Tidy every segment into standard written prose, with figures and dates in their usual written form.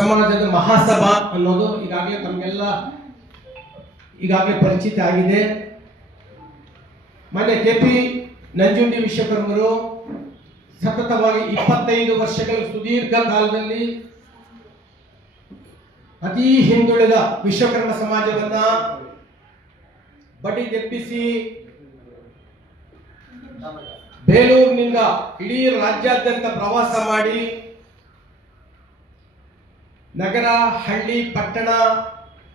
ಸಮಾಜದ ಮಹಾಸಭಾ ಅನ್ನೋದು ಈಗಾಗಲೇ ತಮಗೆಲ್ಲ ಪರಿಚಿತ ಆಗಿದೆ. ಮಾನ್ಯ KP ನಂಜುಂಡಿ ವಿಶ್ವಕರ್ಮರು ಸತತವಾಗಿ 25 ವರ್ಷಗಳ ಸುದೀರ್ಘ ಕಾಲದಲ್ಲಿ ಅತಿ ಹಿಂದುಳಿದ ವಿಶ್ವಕರ್ಮ ಸಮಾಜವನ್ನ ಬಡಿದೆಬ್ಬಿಸಿ ಬೇಲೂರಿನಿಂದ ಇಡೀ ರಾಜ್ಯಾದ್ಯಂತ ಪ್ರವಾಸ ಮಾಡಿ ನಗರ, ಹಳ್ಳಿ, ಪಟ್ಟಣ,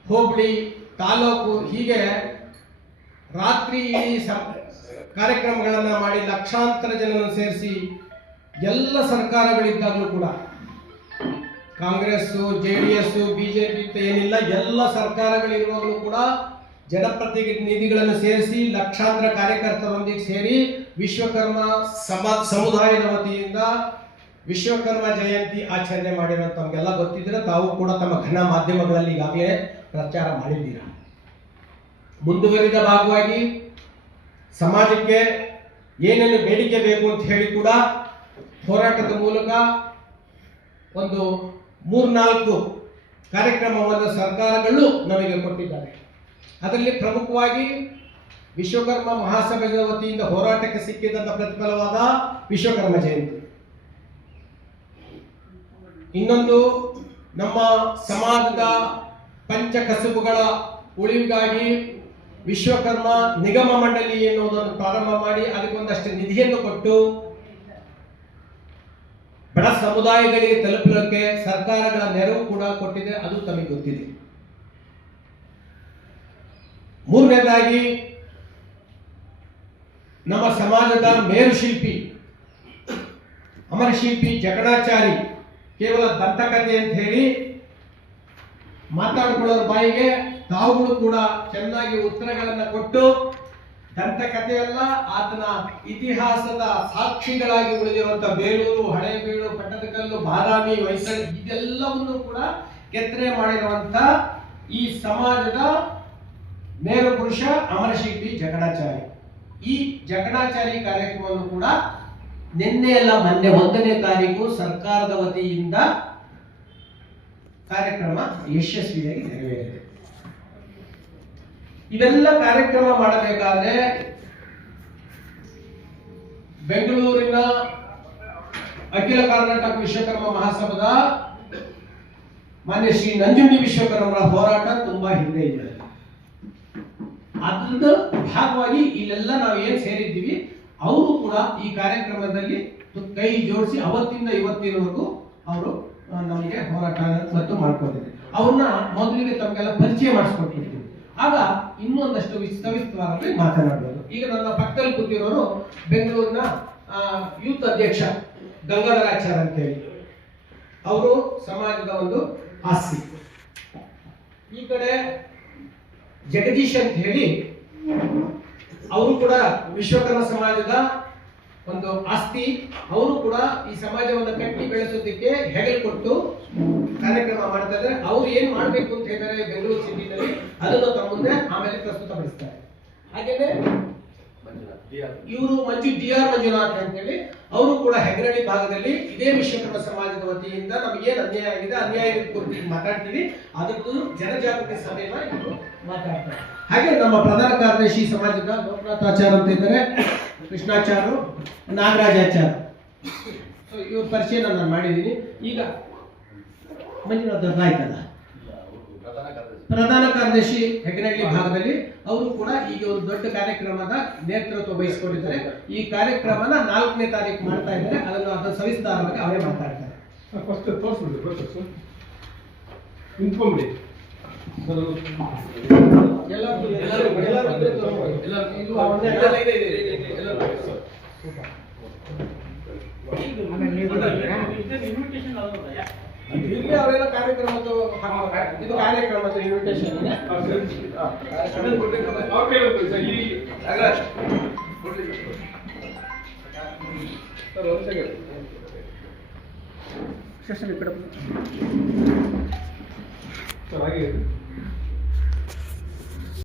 ಹೋಬಳಿ, ತಾಲೂಕು ಹೀಗೆ ರಾತ್ರಿ ಇಡೀ ಕಾರ್ಯಕ್ರಮಗಳನ್ನು ಮಾಡಿ ಲಕ್ಷಾಂತರ ಜನರನ್ನು ಸೇರಿಸಿ ಎಲ್ಲ ಸರ್ಕಾರಗಳಿದ್ದಾಗಲೂ ಕೂಡ ಕಾಂಗ್ರೆಸ್, JDS, BJP ಅಂತ ಏನಿಲ್ಲ, ಎಲ್ಲ ಸರ್ಕಾರಗಳಿರುವಾಗಲೂ ಕೂಡ ಜನಪ್ರತಿನಿಧಿಗಳನ್ನು ಸೇರಿಸಿ ಲಕ್ಷಾಂತರ ಕಾರ್ಯಕರ್ತರೊಂದಿಗೆ ಸೇರಿ ವಿಶ್ವಕರ್ಮ ಸಮುದಾಯದ ವತಿಯಿಂದ ವಿಶ್ವಕರ್ಮ ಜಯಂತಿ ಆಚರಣೆ ಮಾಡಿರೋ ತಮಗೆಲ್ಲ ಗೊತ್ತಿದ್ರೆ ತಾವು ಕೂಡ ತಮ್ಮ ಘನ ಮಾಧ್ಯಮಗಳಲ್ಲಿ ಈಗಾಗಲೇ ಪ್ರಚಾರ ಮಾಡಿದ್ದೀರಾ. ಮುಂದುವರಿದ ಭಾಗವಾಗಿ ಸಮಾಜಕ್ಕೆ ಏನೇನು ಬೇಡಿಕೆ ಬೇಕು ಅಂತ ಹೇಳಿ ಕೂಡ ಹೋರಾಟದ ಮೂಲಕ ಒಂದು 3-4 ಕಾರ್ಯಕ್ರಮವನ್ನು ಸರ್ಕಾರಗಳು ನಮಗೆ ಕೊಟ್ಟಿದ್ದಾರೆ. ಅದರಲ್ಲಿ ಪ್ರಮುಖವಾಗಿ ವಿಶ್ವಕರ್ಮ ಮಹಾಸಭೆಯ ವತಿಯಿಂದ ಹೋರಾಟಕ್ಕೆ ಸಿಕ್ಕಿದಂಥ ಪ್ರತಿಫಲವಾದ ವಿಶ್ವಕರ್ಮ ಜಯಂತಿ. ಇನ್ನೊಂದು, ನಮ್ಮ ಸಮಾಜದ ಪಂಚ ಕಸುಬುಗಳ ಉಳಿವಿಗಾಗಿ ವಿಶ್ವಕರ್ಮ ನಿಗಮ ಮಂಡಳಿ ಎನ್ನುವುದನ್ನು ಪ್ರಾರಂಭ ಮಾಡಿ ಅದಕ್ಕೊಂದಷ್ಟು ನಿಧಿಯನ್ನು ಕೊಟ್ಟು ಬಡ ಸಮುದಾಯಗಳಿಗೆ ತಲುಪಲಿಕ್ಕೆ ಸರ್ಕಾರಗಳ ನೆರವು ಕೂಡ ಕೊಟ್ಟಿದೆ, ಅದು ತಮಗೆ ಗೊತ್ತಿದೆ. ಮೂರನೇದಾಗಿ, ನಮ್ಮ ಸಮಾಜದ ಮೇರುಶಿಲ್ಪಿ ಅಮರಶಿಲ್ಪಿ ಜಕಣಾಚಾರಿ ಕೇವಲ ದಂತಕಥೆ ಅಂತ ಹೇಳಿ ಮಾತಾಡ್ಕೊಳ್ಳೋರ ಬಾಯಿಗೆ ತಾವುಗಳು ಕೂಡ ಚೆನ್ನಾಗಿ ಉತ್ತರಗಳನ್ನು ಕೊಟ್ಟು ದಂತಕಥೆಯಲ್ಲ, ಆತನ ಇತಿಹಾಸದ ಸಾಕ್ಷಿಗಳಾಗಿ ಉಳಿದಿರುವಂತಹ ಬೇಲೂರು, ಹಳೇಬೀಡು, ಪಟ್ಟದಕಲ್ಲು, ಬಾದಾಮಿ, ಹೊಯ್ಸಳ ಇದೆಲ್ಲವನ್ನು ಕೂಡ ಕೆತ್ತನೆ ಮಾಡಿರುವಂತ ಈ ಸಮಾಜದ ಮೇರು ಪುರುಷ ಅಮರಶಿಲ್ಪಿ ಜಕಣಾಚಾರಿ. ಈ ಜಕಣಾಚಾರಿ ಕಾರ್ಯಕ್ರಮವನ್ನು ಕೂಡ ನಿನ್ನೆ ಅಲ್ಲ ಮೊನ್ನೆ 1ನೇ ತಾರೀಕು ಸರ್ಕಾರದ ವತಿಯಿಂದ ಕಾರ್ಯಕ್ರಮ ಯಶಸ್ವಿಯಾಗಿ ನೆರವೇರಿದೆ. ಇವೆಲ್ಲ ಕಾರ್ಯಕ್ರಮ ಮಾಡಬೇಕಾದ್ರೆ ಬೆಂಗಳೂರಿನ ಅಖಿಲ ಕರ್ನಾಟಕ ವಿಶ್ವಕರ್ಮ ಮಹಾಸಭಾದ ಮಾನ್ಯ ಶ್ರೀ ನಂಜುಂಡಿ ವಿಶ್ವಕರ್ಮರ ಹೋರಾಟ ತುಂಬಾ ಹಿಂದೆ ಇದೆ. ಅದ್ರದ್ದು ಭಾಗವಾಗಿ ಇಲ್ಲೆಲ್ಲ ನಾವು ಏನ್ ಸೇರಿದ್ದೀವಿ ಅವರು ಕೂಡ ಈ ಕಾರ್ಯಕ್ರಮದಲ್ಲಿ ಕೈ ಜೋಡಿಸಿ ಅವತ್ತಿಂದ ಇವತ್ತಿನವರೆಗೂ ಅವರು ನಮಗೆ ಹೋರಾಟ ಮತ್ತು ಮಾಡ್ಕೊಂಡಿದ್ದಾರೆ. ಅವ್ರನ್ನ ಮೊದಲಿಗೆ ತಮಗೆಲ್ಲ ಪರಿಚಯ ಮಾಡಿಸ್ಕೊಟ್ಟಿರ್ತೀವಿ. ಆಗ ಇನ್ನೊಂದಷ್ಟು ಸವಿಸ್ತರವಾಗಿ ಮಾತನಾಡಬಹುದು. ಈಗ ನನ್ನ ಪಕ್ಕದಲ್ಲಿ ಕೂತಿರೋರು ಬೆಂಗಳೂರಿನ ಯೂತ್ ಅಧ್ಯಕ್ಷ ಗಂಗಾಧರಾಚಾರ್ಯ ಅಂತ ಹೇಳಿ, ಅವರು ಸಮಾಜದ ಒಂದು ಆಸ್ತಿ. ಈ ಕಡೆ ಜಗದೀಶ್ ಅಂತ ಹೇಳಿ, ಅವರು ಕೂಡ ವಿಶ್ವಕರ್ಮ ಸಮಾಜದ ಒಂದು ಆಸ್ತಿ. ಅವರು ಕೂಡ ಈ ಸಮಾಜವನ್ನು ಕಟ್ಟಿ ಬೆಳೆಸೋದಕ್ಕೆ ಹೆಗಲು ಕೊಟ್ಟು ಕಾರ್ಯಕ್ರಮ ಮಾಡ್ತಾ ಇದ್ದಾರೆ. ಅವ್ರು ಏನ್ ಮಾಡ್ಬೇಕು ಅಂತ ಹೇಳಿದರೆ ಬೆಂಗಳೂರು ಸಿಟಿನಲ್ಲಿ ಅದನ್ನು ತಮ್ಮ ಮುಂದೆ ಆಮೇಲೆ ಪ್ರಸ್ತುತಪಡಿಸ್ತಾರೆ. ಹಾಗೇನೆ ಇವರು DR ಮಂಜುನಾಥ್ ಅಂತ ಹೇಳಿ, ಅವರು ಕೂಡ ಹೆಗರಳ್ಳಿ ಭಾಗದಲ್ಲಿ ಇದೇ ವಿಶ್ವಕರ್ಮ ಸಮಾಜದ ವತಿಯಿಂದ ನಮಗೇನು ಅನ್ಯಾಯ ಆಗಿದೆ, ಅನ್ಯಾಯದ ಕುರಿತು ಮಾತಾಡ್ತೀವಿ, ಅದಕ್ಕೂ ಜನಜಾಗೃತಿ ಸಭೆಯನ್ನ ಇವರು ಮಾತಾಡ್ತಾರೆ. ಹಾಗೆ ನಮ್ಮ ಪ್ರಧಾನ ಕಾರ್ಯದರ್ಶಿ ಸಮಾಜದ ಲೋಕನಾಥಾಚಾರ್ಯ ಅಂತ ಇದ್ದಾರೆ, ಕೃಷ್ಣಾಚಾರ್ಯರು, ನಾಗರಾಜಾಚಾರ್ಯ. ಸೊ ಇವ್ರ ಪರಿಚಯ ನಾನು ಮಾಡಿದ್ದೀನಿ. ಈಗ ಮಂಜುನಾಥ್ ಆಯ್ತಲ್ಲ, ಪ್ರಧಾನ ಕಾರ್ಯದರ್ಶಿ ಹೆಗರಳ್ಳಿ ಭಾಗದಲ್ಲಿ ಅವರು ಕೂಡ ಈಗ ಒಂದು ದೊಡ್ಡ ಕಾರ್ಯಕ್ರಮದ ನೇತೃತ್ವ ವಹಿಸಿಕೊಂಡಿದ್ದಾರೆ. ಈ ಕಾರ್ಯಕ್ರಮನ 4ನೇ ತಾರೀಕು ಮಾಡ್ತಾ ಇದ್ದಾರೆ. ಅದನ್ನು ಸವಿಸ್ತಾರವಾಗಿ ಅವರೇ ಮಾತಾಡ್ತಾರೆ. ಫಸ್ಟ್ ತೋರಿಸ್ಬಿಡಿ ಸರ್, ನಿಂತ್ಕೊಂಡ್ಬಿಡಿ. ಇಲ್ಲಿ ಅವರೆಲ್ಲ ಕಾರ್ಯಕ್ರಮದ ಇದು ಕಾರ್ಯಕ್ರಮದ ಇನ್ವಿಟೇಷನ್ ಸರ್ ಹಾಗೆ